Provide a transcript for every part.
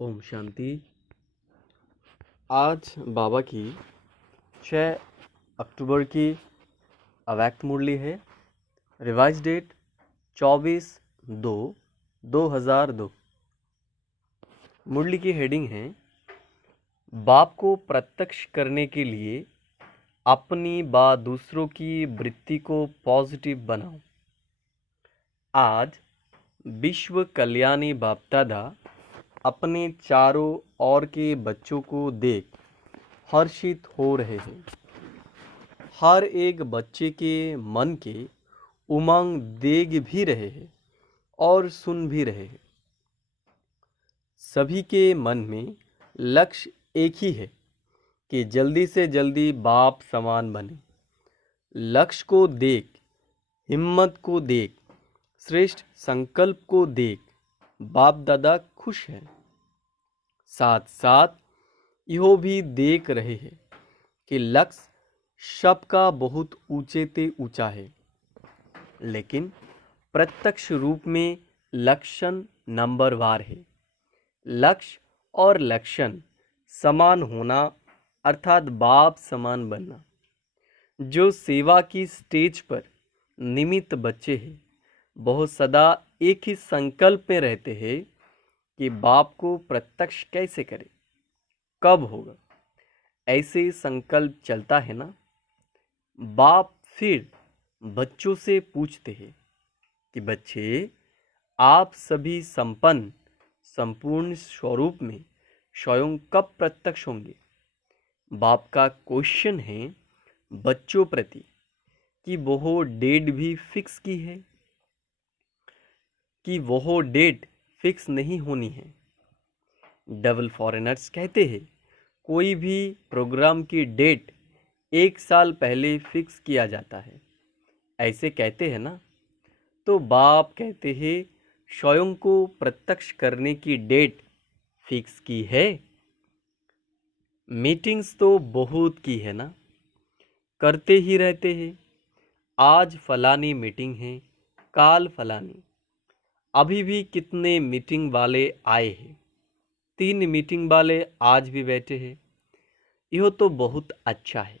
ओम शांति। आज बाबा की 6 अक्टूबर की अव्यक्त मुरली है। Revise date 24/2/2002। मुरली की हेडिंग है बाप को प्रत्यक्ष करने के लिए अपनी व दूसरों की वृत्ति को पॉजिटिव बनाओ। आज विश्व कल्याणी बाप दादा अपने चारों ओर के बच्चों को देख हर्षित हो रहे हैं। हर एक बच्चे के मन के उमंग देख भी रहे हैं और सुन भी रहे हैं। सभी के मन में लक्ष्य एक ही है कि जल्दी से जल्दी बाप समान बने। लक्ष्य को देख, हिम्मत को देख, श्रेष्ठ संकल्प को देख बाप दादा खुश हैं। साथ साथ यह भी देख रहे हैं कि लक्ष्य सबका बहुत ऊंचे ते ऊंचा है, लेकिन प्रत्यक्ष रूप में लक्षण नंबरवार है। लक्ष्य और लक्षण समान होना अर्थात बाप समान बनना। जो सेवा की स्टेज पर निमित्त बच्चे हैं, बहुत सदा एक ही संकल्प में रहते हैं कि बाप को प्रत्यक्ष कैसे करें, कब होगा। ऐसे संकल्प चलता है ना। बाप फिर बच्चों से पूछते हैं कि बच्चे, आप सभी संपन्न संपूर्ण स्वरूप में स्वयं कब प्रत्यक्ष होंगे। बाप का क्वेश्चन है बच्चों प्रति कि वह डेट भी फिक्स की है कि वह डेट फिक्स नहीं होनी है। डबल फॉरेनर्स कहते हैं कोई भी प्रोग्राम की डेट 1 साल पहले फिक्स किया जाता है, ऐसे कहते हैं ना। तो बाप कहते हैं स्वयं को प्रत्यक्ष करने की डेट फिक्स की है। मीटिंग्स तो बहुत की है ना, करते ही रहते हैं। आज फलानी मीटिंग है, काल फलानी। अभी भी कितने मीटिंग वाले आए हैं। 3 मीटिंग वाले आज भी बैठे हैं। यह तो बहुत अच्छा है,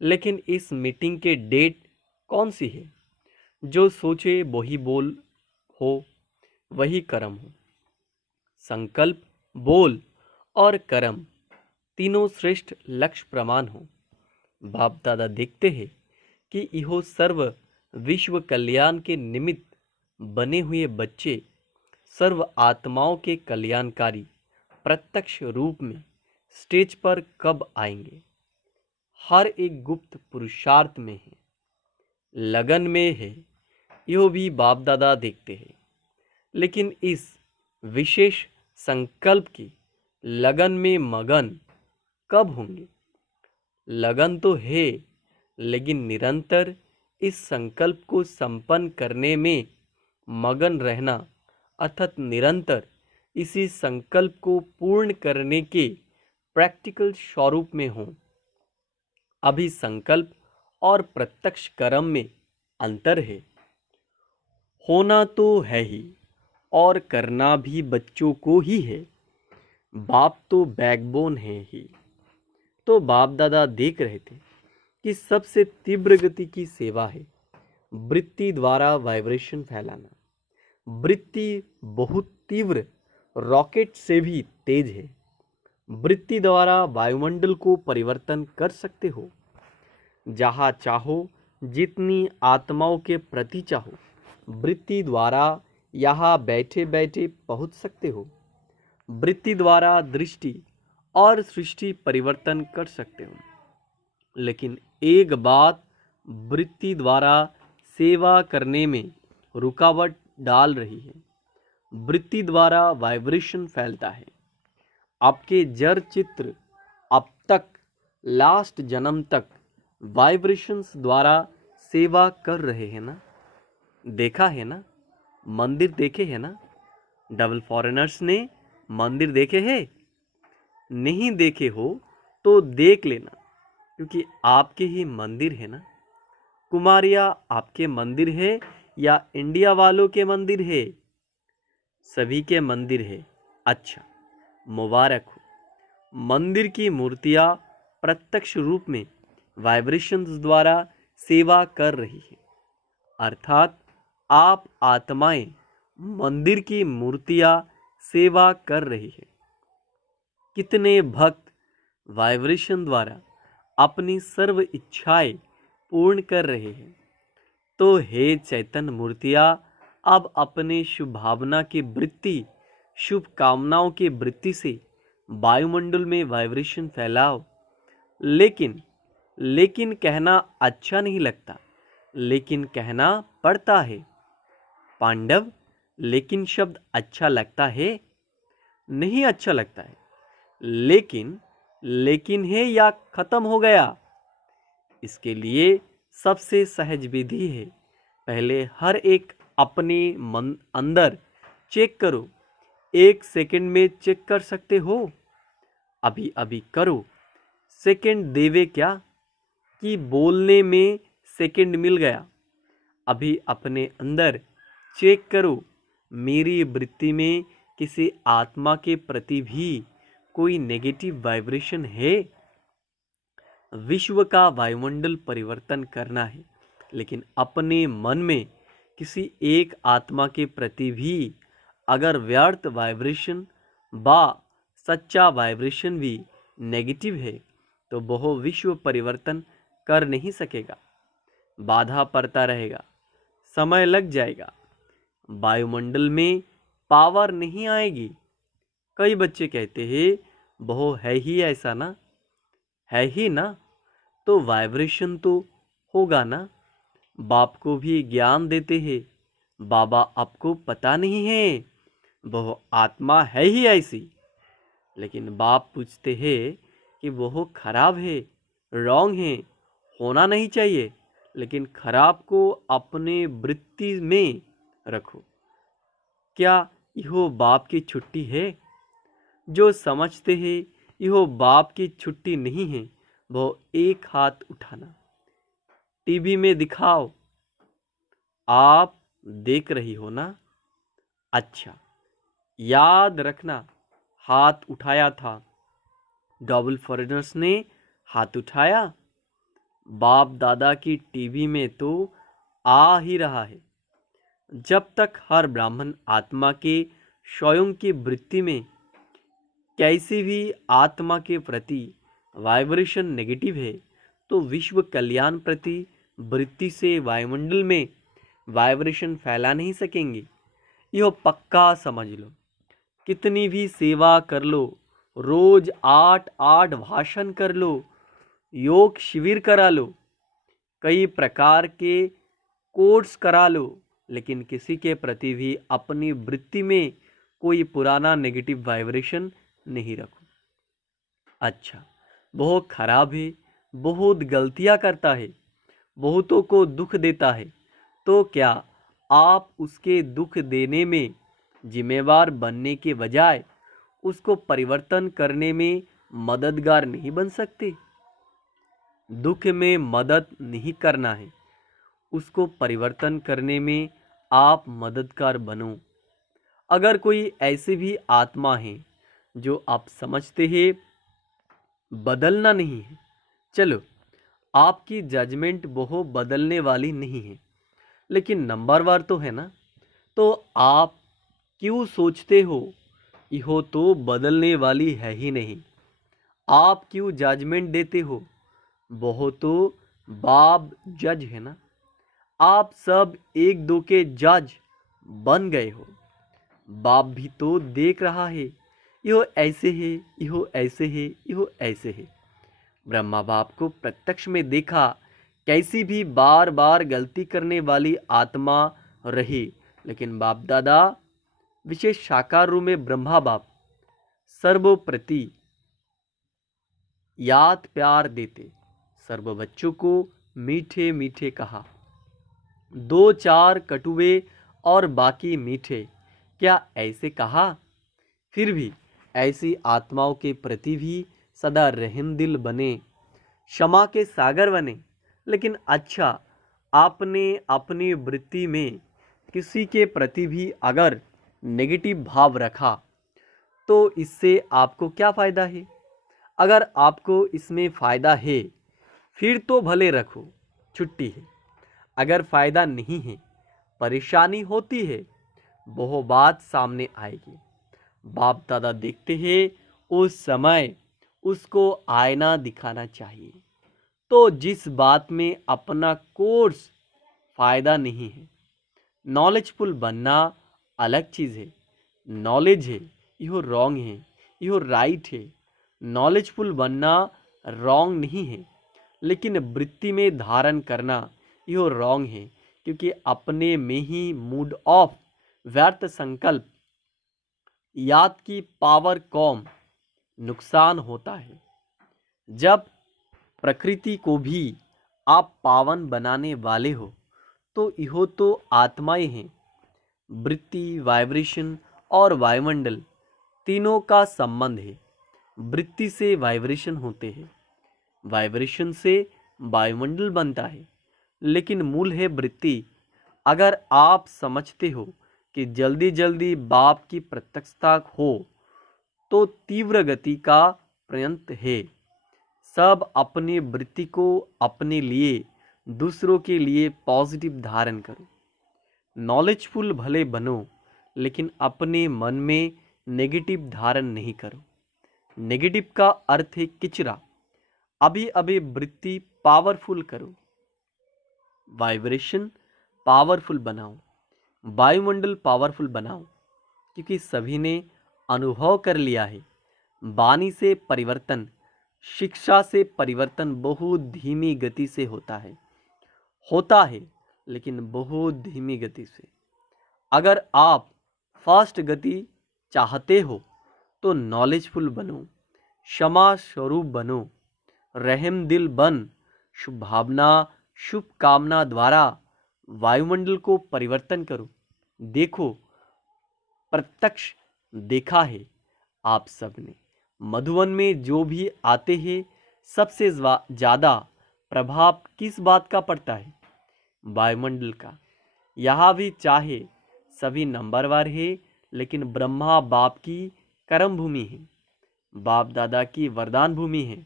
लेकिन इस मीटिंग के डेट कौन सी है। जो सोचे वही बोल हो, वही कर्म हो। संकल्प, बोल और कर्म तीनों श्रेष्ठ लक्ष्य प्रमाण हो। बाप दादा देखते हैं कि यह सर्व विश्व कल्याण के निमित्त बने हुए बच्चे सर्व आत्माओं के कल्याणकारी प्रत्यक्ष रूप में स्टेज पर कब आएंगे। हर एक गुप्त पुरुषार्थ में है, लगन में है। यह भी बाप दादा देखते हैं, लेकिन इस विशेष संकल्प की लगन में मगन कब होंगे। लगन तो है, लेकिन निरंतर इस संकल्प को संपन्न करने में मगन रहना अर्थात निरंतर इसी संकल्प को पूर्ण करने के प्रैक्टिकल स्वरूप में हो। अभी संकल्प और प्रत्यक्ष कर्म में अंतर है। होना तो है ही और करना भी बच्चों को ही है। बाप तो बैकबोन है ही। तो बाप दादा देख रहे थे कि सबसे तीव्र गति की सेवा है वृत्ति द्वारा वाइब्रेशन फैलाना। वृत्ति बहुत तीव्र रॉकेट से भी तेज है। वृत्ति द्वारा वायुमंडल को परिवर्तन कर सकते हो। जहाँ चाहो, जितनी आत्माओं के प्रति चाहो, वृत्ति द्वारा यहाँ बैठे बैठे पहुँच सकते हो। वृत्ति द्वारा दृष्टि और सृष्टि परिवर्तन कर सकते हो। लेकिन एक बात वृत्ति द्वारा सेवा करने में रुकावट डाल रही है। वृत्ति द्वारा वाइब्रेशन फैलता है। आपके जड़ चित्र अब तक लास्ट जन्म तक वाइब्रेशंस द्वारा सेवा कर रहे हैं ना। देखा है ना, मंदिर देखे हैं ना। डबल फॉरेनर्स ने मंदिर देखे हैं। नहीं देखे हो तो देख लेना, क्योंकि आपके ही मंदिर है ना। कुमारिया आपके मंदिर है या इंडिया वालों के मंदिर है। सभी के मंदिर है। अच्छा, मुबारक हो। मंदिर की मूर्तियां प्रत्यक्ष रूप में वाइब्रेशंस द्वारा सेवा कर रही है, अर्थात आप आत्माएं मंदिर की मूर्तियां सेवा कर रही है। कितने भक्त वाइब्रेशन द्वारा अपनी सर्व इच्छाएं पूर्ण कर रहे हैं। तो हे चैतन्य मूर्तियां, अब अपने शुभ भावना की वृत्ति, शुभ कामनाओं की वृत्ति से वायुमंडल में वाइब्रेशन फैलाओ। लेकिन लेकिन कहना अच्छा नहीं लगता, लेकिन कहना पड़ता है। पांडव, लेकिन शब्द अच्छा लगता है? नहीं अच्छा लगता है। लेकिन है या खत्म हो गया? इसके लिए सबसे सहज विधि है, पहले हर एक अपने मन अंदर चेक करो। 1 सेकंड में चेक कर सकते हो? अभी अभी करो। सेकंड देवे क्या कि बोलने में सेकंड मिल गया। अभी अपने अंदर चेक करो, मेरी वृत्ति में किसी आत्मा के प्रति भी कोई नेगेटिव वाइब्रेशन है? विश्व का वायुमंडल परिवर्तन करना है, लेकिन अपने मन में किसी एक आत्मा के प्रति भी अगर व्यर्थ वाइब्रेशन बा सच्चा वाइब्रेशन भी नेगेटिव है, तो वह विश्व परिवर्तन कर नहीं सकेगा। बाधा पड़ता रहेगा, समय लग जाएगा, वायुमंडल में पावर नहीं आएगी। कई बच्चे कहते हैं वह है ही ऐसा ना, है ही ना, तो वाइब्रेशन तो होगा ना। बाप को भी ज्ञान देते हैं, बाबा आपको पता नहीं है वह आत्मा है ही ऐसी। लेकिन बाप पूछते हैं कि वह खराब है, रॉन्ग है, होना नहीं चाहिए, लेकिन खराब को अपने वृत्ति में रखो। क्या यह बाप की छुट्टी है? जो समझते हैं यह बाप की छुट्टी नहीं है, वो एक हाथ उठाना, टीवी में दिखाओ। आप देख रही हो ना? अच्छा, याद रखना, हाथ उठाया था, डबल फॉरेनर्स ने हाथ उठाया। बाप दादा की टीवी में तो आ ही रहा है। जब तक हर ब्राह्मण आत्मा के स्वयं की वृत्ति में कैसी भी आत्मा के प्रति वाइब्रेशन नेगेटिव है, तो विश्व कल्याण प्रति वृत्ति से वायुमंडल में वाइब्रेशन फैला नहीं सकेंगे। यह पक्का समझ लो। कितनी भी सेवा कर लो, रोज 8-8 भाषण कर लो, योग शिविर करा लो, कई प्रकार के कोर्स करा लो, लेकिन किसी के प्रति भी अपनी वृत्ति में कोई पुराना नेगेटिव वाइब्रेशन नहीं रखो। अच्छा, बहुत खराब है, बहुत गलतियां करता है, बहुतों को दुख देता है, तो क्या आप उसके दुख देने में जिम्मेवार बनने के बजाय उसको परिवर्तन करने में मददगार नहीं बन सकते? दुख में मदद नहीं करना है, उसको परिवर्तन करने में आप मददगार बनो। अगर कोई ऐसे भी आत्मा है जो आप समझते हैं बदलना नहीं है, चलो आपकी जजमेंट वो बदलने वाली नहीं है, लेकिन नंबरवार तो है ना, तो आप क्यों सोचते हो यह तो बदलने वाली है ही नहीं? आप क्यों जजमेंट देते हो? वो तो बाप जज है ना। आप सब एक दो के जज बन गए हो। बाप भी तो देख रहा है, यह ऐसे है, यह ऐसे है, यह ऐसे है। ब्रह्मा बाप को प्रत्यक्ष में देखा, कैसी भी बार बार गलती करने वाली आत्मा रही, लेकिन बाप दादा विशेष साकार रूप में ब्रह्मा बाप सर्वप्रति याद प्यार देते, सर्व बच्चों को मीठे मीठे कहा, 2-4 कटुए और बाकी मीठे, क्या ऐसे कहा? फिर भी ऐसी आत्माओं के प्रति भी सदा रहमदिल बने, क्षमा के सागर बने। लेकिन अच्छा, आपने अपनी वृत्ति में किसी के प्रति भी अगर नेगेटिव भाव रखा, तो इससे आपको क्या फ़ायदा है? अगर आपको इसमें फ़ायदा है फिर तो भले रखो, छुट्टी है। अगर फ़ायदा नहीं है, परेशानी होती है, वो बात सामने आएगी। बाप दादा देखते हैं, उस समय उसको आईना दिखाना चाहिए। तो जिस बात में अपना कोर्स फ़ायदा नहीं है, नॉलेजफुल बनना अलग चीज़ है। नॉलेज है यो रॉन्ग है, यो राइट है। नॉलेजफुल बनना रॉन्ग नहीं है, लेकिन वृत्ति में धारण करना यो रॉन्ग है, क्योंकि अपने में ही मूड ऑफ व्यर्थ संकल्प याद की पावर कम नुकसान होता है। जब प्रकृति को भी आप पावन बनाने वाले हो तो इहो तो आत्माएं हैं। वृत्ति, वाइब्रेशन और वायुमंडल तीनों का संबंध है। वृत्ति से वाइब्रेशन होते हैं, वाइब्रेशन से वायुमंडल बनता है, लेकिन मूल है वृत्ति। अगर आप समझते हो कि जल्दी जल्दी बाप की प्रत्यक्षता हो तो तीव्र गति का प्रयत्न है। सब अपनी वृत्ति को अपने लिए, दूसरों के लिए पॉजिटिव धारण करो। नॉलेजफुल भले बनो, लेकिन अपने मन में नेगेटिव धारण नहीं करो। नेगेटिव का अर्थ है किचरा। अभी अभी वृत्ति पावरफुल करो, वाइब्रेशन पावरफुल बनाओ, वायुमंडल पावरफुल बनाओ, क्योंकि सभी ने अनुभव कर लिया है। वाणी से परिवर्तन, शिक्षा से परिवर्तन बहुत धीमी गति से होता है, लेकिन बहुत धीमी गति से। अगर आप फास्ट गति चाहते हो तो नॉलेजफुल बनो, क्षमा स्वरूप बनो, रहम दिल बन, शुभ भावना, शुभ कामना द्वारा वायुमंडल को परिवर्तन करो। देखो, प्रत्यक्ष देखा है आप सबने, मधुवन में जो भी आते हैं सबसे ज़्यादा प्रभाव किस बात का पड़ता है? वायुमंडल का। यहाँ भी चाहे सभी नंबरवार है, लेकिन ब्रह्मा बाप की कर्म भूमि है, बाप दादा की वरदान भूमि है।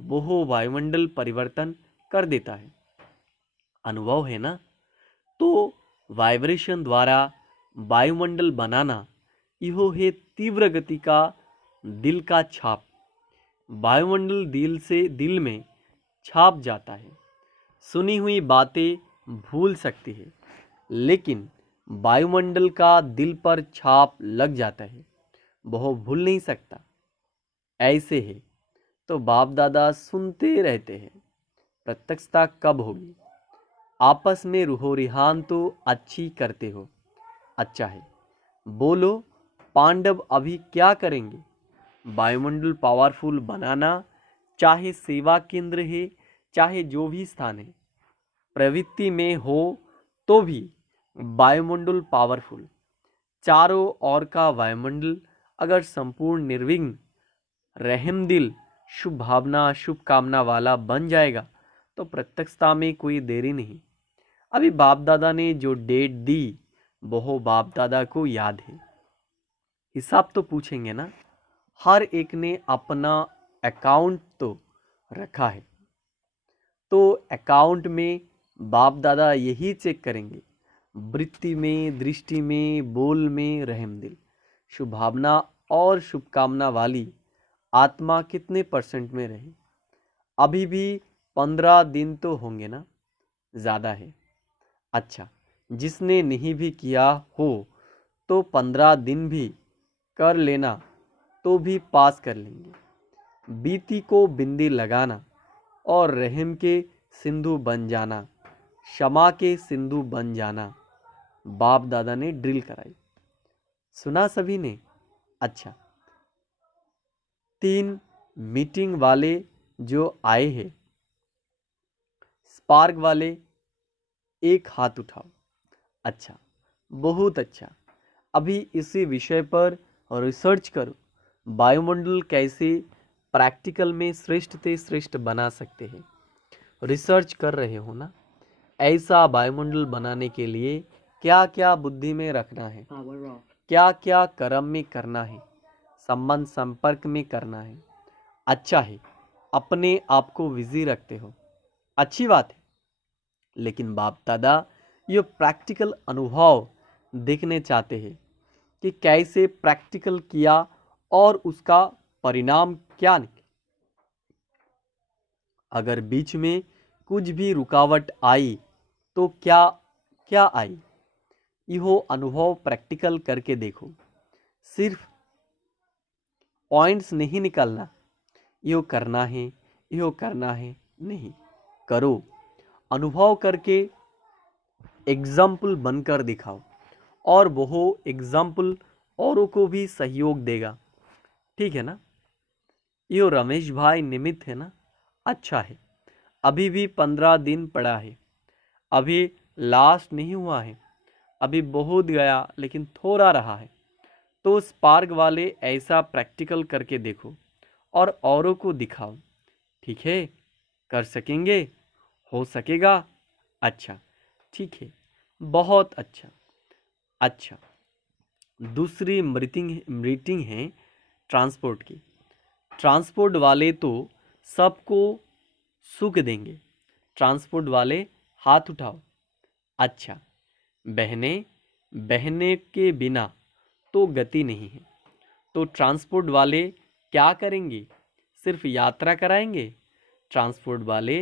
वो वायुमंडल परिवर्तन कर देता है। अनुभव है ना? तो वाइब्रेशन द्वारा वायुमंडल बनाना यो है तीव्र गति का दिल का छाप। वायुमंडल दिल से दिल में छाप जाता है। सुनी हुई बातें भूल सकती है, लेकिन वायुमंडल का दिल पर छाप लग जाता है, वह भूल नहीं सकता। ऐसे है तो बाप दादा सुनते रहते हैं, प्रत्यक्षता कब होगी? आपस में रूहो रिहान तो अच्छी करते हो, अच्छा है। बोलो, पांडव अभी क्या करेंगे? वायुमंडल पावरफुल बनाना, चाहे सेवा केंद्र है, चाहे जो भी स्थान है, प्रवृत्ति में हो तो भी वायुमंडल पावरफुल। चारों ओर का वायुमंडल अगर संपूर्ण निर्विघ्न, रहम दिल, शुभ भावना, शुभ कामना वाला बन जाएगा तो प्रत्यक्षता में कोई देरी नहीं। अभी बाप दादा ने जो डेट दी वो बाप दादा को याद है। हिसाब तो पूछेंगे ना, हर एक ने अपना अकाउंट तो रखा है, तो अकाउंट में बाप दादा यही चेक करेंगे, वृत्ति में, दृष्टि में, बोल में, रहम दिल, शुभ भावना और शुभकामना वाली आत्मा कितने % में रहे। अभी भी 15 दिन तो होंगे ना, ज़्यादा है। अच्छा, जिसने नहीं भी किया हो तो 15 दिन भी कर लेना तो भी पास कर लेंगे। बीती को बिंदी लगाना और रहम के सिंधु बन जाना, क्षमा के सिंधु बन जाना, बाप दादा ने ड्रिल कराई। सुना सभी ने? अच्छा, 3 मीटिंग वाले जो आए हैं, स्पार्क वाले, एक हाथ उठाओ। अच्छा, बहुत अच्छा। अभी इसी विषय पर रिसर्च करो, वायुमंडल कैसे प्रैक्टिकल में श्रेष्ठ से श्रेष्ठ बना सकते हैं। रिसर्च कर रहे हो ना? ऐसा वायुमंडल बनाने के लिए क्या क्या बुद्धि में रखना है, क्या क्या कर्म में करना है, संबंध संपर्क में करना है। अच्छा है, अपने आप को बिजी रखते हो, अच्छी बात है। लेकिन बाप दादा ये प्रैक्टिकल अनुभव देखने चाहते हैं कि कैसे प्रैक्टिकल किया और उसका परिणाम क्या निकला। अगर बीच में कुछ भी रुकावट आई तो क्या क्या आई, यो अनुभव प्रैक्टिकल करके देखो। सिर्फ पॉइंट्स नहीं निकालना, यो करना है, यो करना है, नहीं, करो। अनुभव करके एग्जाम्पल बनकर दिखाओ और वो एग्जाम्पल औरों को भी सहयोग देगा। ठीक है ना? यो रमेश भाई निमित्त है ना? अच्छा है, अभी भी 15 दिन पड़ा है, अभी लास्ट नहीं हुआ है, अभी बहुत गया लेकिन थोड़ा रहा है। तो स्पार्क वाले ऐसा प्रैक्टिकल करके देखो और औरों को दिखाओ। ठीक है? कर सकेंगे? हो सकेगा? अच्छा, ठीक है, बहुत अच्छा। अच्छा, दूसरी मीटिंग है ट्रांसपोर्ट की। ट्रांसपोर्ट वाले तो सबको सुख देंगे। ट्रांसपोर्ट वाले हाथ उठाओ। अच्छा, बहने बहने के बिना तो गति नहीं है। तो ट्रांसपोर्ट वाले क्या करेंगे? सिर्फ यात्रा कराएंगे? ट्रांसपोर्ट वाले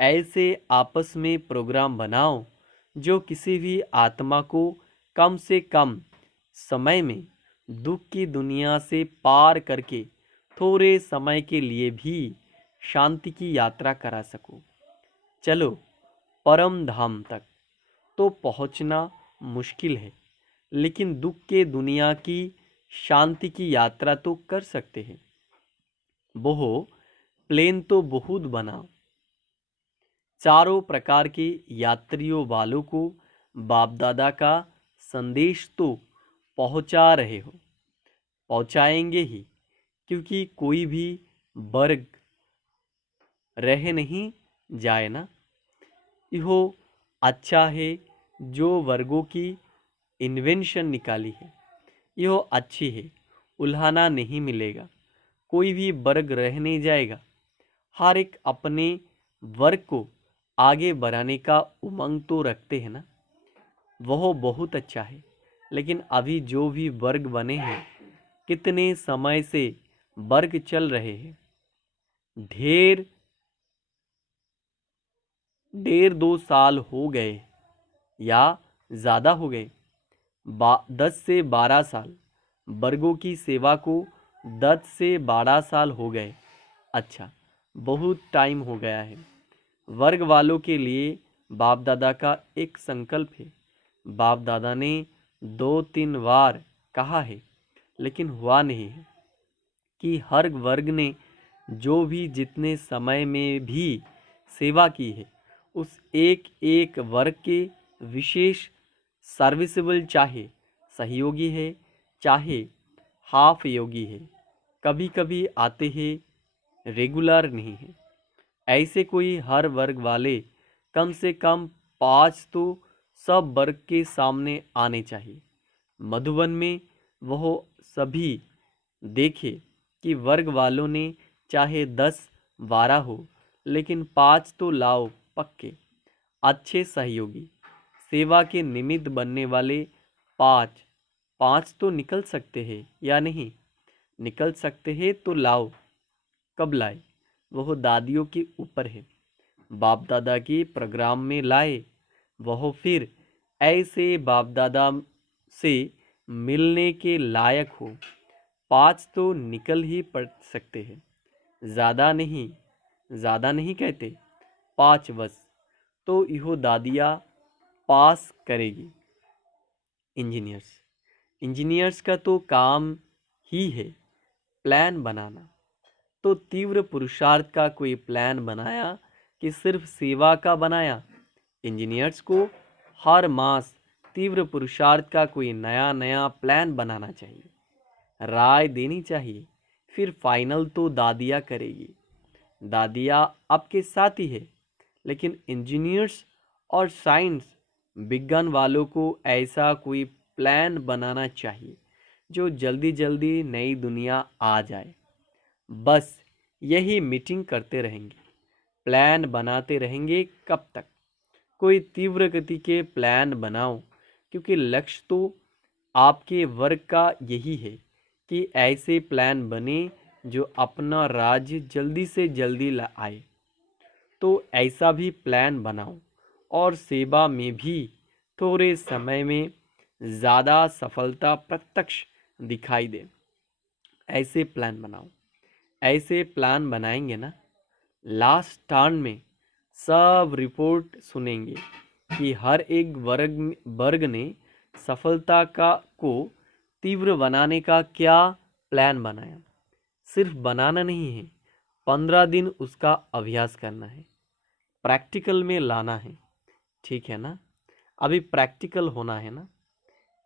ऐसे आपस में प्रोग्राम बनाओ जो किसी भी आत्मा को कम से कम समय में दुख की दुनिया से पार करके थोड़े समय के लिए भी शांति की यात्रा करा सको। चलो, परम धाम तक तो पहुंचना मुश्किल है, लेकिन दुख के दुनिया की शांति की यात्रा तो कर सकते हैं। वो प्लेन तो बहुत बनाओ। चारों प्रकार के यात्रियों वालों को बाप दादा का संदेश तो पहुंचा रहे हो, पहुंचाएंगे ही, क्योंकि कोई भी वर्ग रह नहीं जाए ना। यो अच्छा है जो वर्गों की इन्वेंशन निकाली है, यो अच्छी है, उल्हाना नहीं मिलेगा, कोई भी वर्ग रह नहीं जाएगा। हर एक अपने वर्ग को आगे बढ़ाने का उमंग तो रखते हैं ना, वह बहुत अच्छा है। लेकिन अभी जो भी वर्ग बने हैं, कितने समय से वर्ग चल रहे हैं, ढेर 1.5-2 साल हो गए या ज़्यादा हो गए, 10 से 12 साल वर्गों की सेवा को 10 से 12 साल हो गए। अच्छा, बहुत टाइम हो गया है। वर्ग वालों के लिए बाप दादा का एक संकल्प है। बाप दादा ने 2-3 बार कहा है, लेकिन हुआ नहीं है कि हर वर्ग ने जो भी जितने समय में भी सेवा की है, उस एक एक वर्ग के विशेष सर्विसेबल, चाहे सहयोगी है चाहे हाफ योगी है, कभी कभी आते हैं, रेगुलर नहीं है। ऐसे कोई हर वर्ग वाले कम से कम 5 तो सब वर्ग के सामने आने चाहिए। मधुबन में वह सभी देखे कि वर्ग वालों ने चाहे 10-12 हो, लेकिन 5 तो लाओ पक्के, अच्छे सहयोगी, सेवा के निमित्त बनने वाले। 5 तो निकल सकते हैं या नहीं? निकल सकते हैं तो लाओ। कब लाए? वह दादियों के ऊपर है। बाप दादा के प्रोग्राम में लाए, वह फिर ऐसे बाप दादा से मिलने के लायक हो। 5 तो निकल ही पड़ सकते हैं, ज़्यादा नहीं कहते, 5 बस। तो यह दादिया पास करेगी। इंजीनियर्स का तो काम ही है प्लान बनाना। तो तीव्र पुरुषार्थ का कोई प्लान बनाया कि सिर्फ सेवा का बनाया? इंजीनियर्स को हर मास तीव्र पुरुषार्थ का कोई नया नया प्लान बनाना चाहिए, राय देनी चाहिए, फिर फाइनल तो दादिया करेगी। दादिया आपके साथ ही है, लेकिन इंजीनियर्स और साइंस विज्ञान वालों को ऐसा कोई प्लान बनाना चाहिए जो जल्दी जल्दी नई दुनिया आ जाए। बस यही मीटिंग करते रहेंगे, प्लान बनाते रहेंगे। कब तक? कोई तीव्र गति के प्लान बनाओ, क्योंकि लक्ष्य तो आपके वर्ग का यही है कि ऐसे प्लान बने जो अपना राज्य जल्दी से जल्दी ला आए। तो ऐसा भी प्लान बनाओ और सेवा में भी थोड़े समय में ज़्यादा सफलता प्रत्यक्ष दिखाई दे। ऐसे प्लान बनाओ। ऐसे प्लान बनाएंगे ना, लास्ट टर्न में सब रिपोर्ट सुनेंगे कि हर एक वर्ग ने सफलता का को तीव्र बनाने का क्या प्लान बनाया। सिर्फ बनाना नहीं है, 15 दिन उसका अभ्यास करना है, प्रैक्टिकल में लाना है। ठीक है ना? अभी प्रैक्टिकल होना है ना।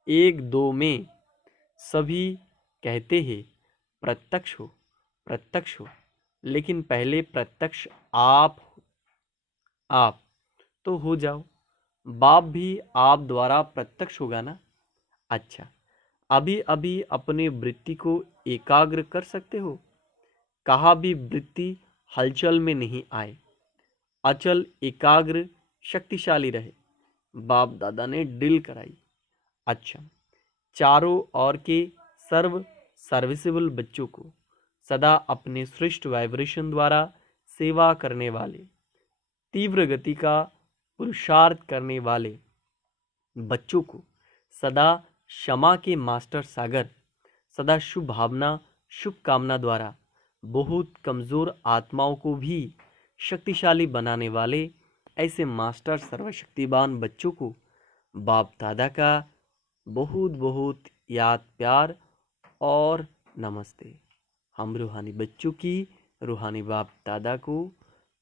1-2 में सभी कहते हैं प्रत्यक्ष हो, लेकिन पहले प्रत्यक्ष आप तो हो जाओ। बाप भी आप द्वारा प्रत्यक्ष होगा ना। अच्छा, अभी अभी अपने वृत्ति को एकाग्र कर सकते हो। कहा भी वृत्ति हलचल में नहीं आए, अचल एकाग्र शक्तिशाली रहे। बाप दादा ने ड्रिल कराई। अच्छा, चारों ओर के सर्विसेबल बच्चों को सदा अपने श्रेष्ठ वाइब्रेशन द्वारा सेवा करने वाले, तीव्र गति का पुरुषार्थ करने वाले बच्चों को सदा क्षमा के मास्टर सागर, सदा शुभ भावना शुभ कामना द्वारा बहुत कमजोर आत्माओं को भी शक्तिशाली बनाने वाले ऐसे मास्टर सर्वशक्तिवान बच्चों को बाप दादा का बहुत बहुत याद प्यार और नमस्ते। हम रूहानी बच्चों की रूहानी बाप दादा को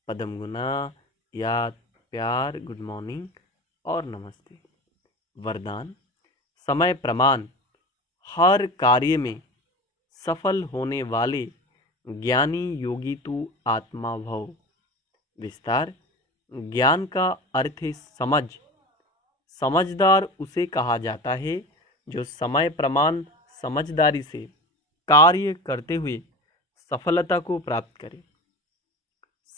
पदम गुना याद प्यार, गुड मॉर्निंग और नमस्ते। वरदान, समय प्रमाण, हर कार्य में सफल होने वाले ज्ञानी योगी तू आत्मा भव। विस्तार, ज्ञान का अर्थ है समझ। समझदार उसे कहा जाता है जो समय प्रमाण समझदारी से कार्य करते हुए सफलता को प्राप्त करे।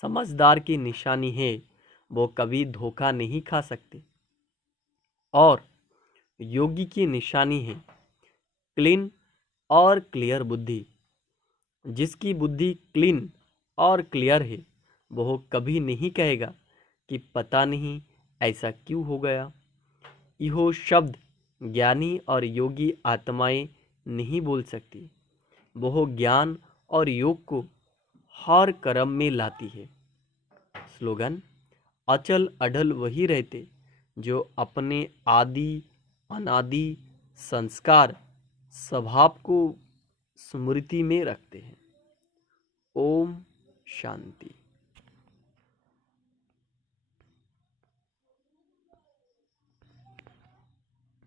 समझदार की निशानी है वो कभी धोखा नहीं खा सकते। और योगी की निशानी है क्लीन और क्लियर बुद्धि। जिसकी बुद्धि क्लीन और क्लियर है वो कभी नहीं कहेगा कि पता नहीं ऐसा क्यों हो गया। यह शब्द ज्ञानी और योगी आत्माएं नहीं बोल सकती। वह ज्ञान और योग को हर कर्म में लाती है। स्लोगन, अचल अढल वही रहते जो अपने आदि अनादि संस्कार स्वभाव को स्मृति में रखते हैं। ओम शांति।